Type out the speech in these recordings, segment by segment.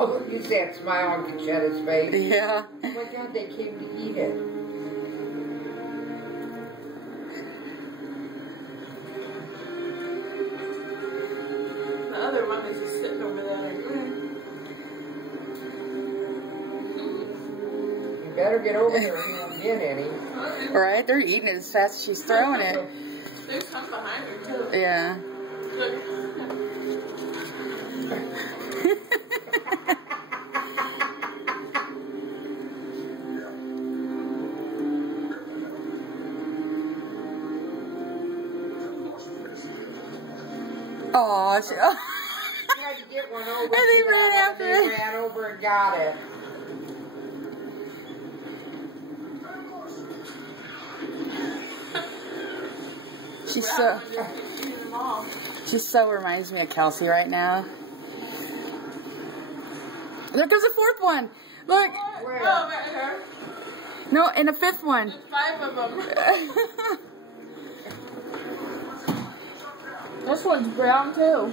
Oh, you see that smile on Conchetta's face? Yeah. Oh my God, they came to eat it. The other one is just sitting over there. You better get over there if you don't get any. Right? They're eating it as fast as she's throwing it. There's some behind her too. Yeah. Oh, she Tried to get one over. And they ran after They it. ran over and got it. She so reminds me of Kelsey right now. There goes a fourth one. Look. Where? Oh, right here. No, and a fifth one. There's 5 of them. This one's brown too.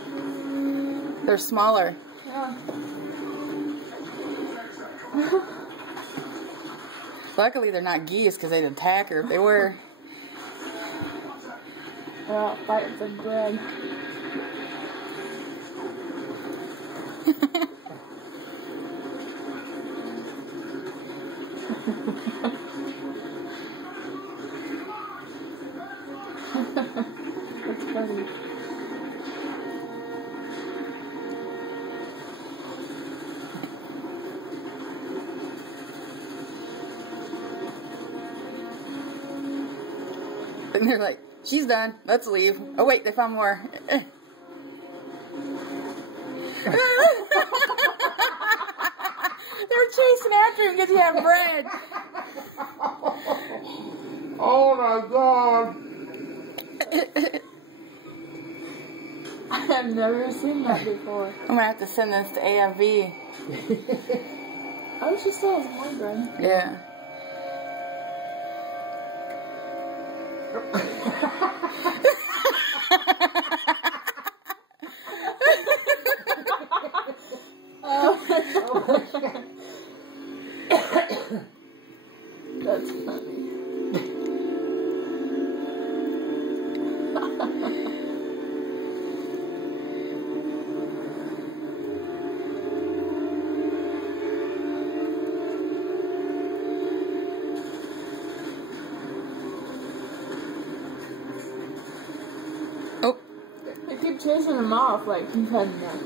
They're smaller. Yeah. Luckily, they're not geese because they'd attack her if they were. Well, fighting for bread. That's funny. And they're like, she's done. Let's leave. Oh, wait, they found more. They're chasing after him because he had bread. Oh my God. I've never seen that before. I'm going to have to send this to AFV. Oh, she still has more bread. Yeah. That's funny. Oh. They keep chasing him off like he's heading there.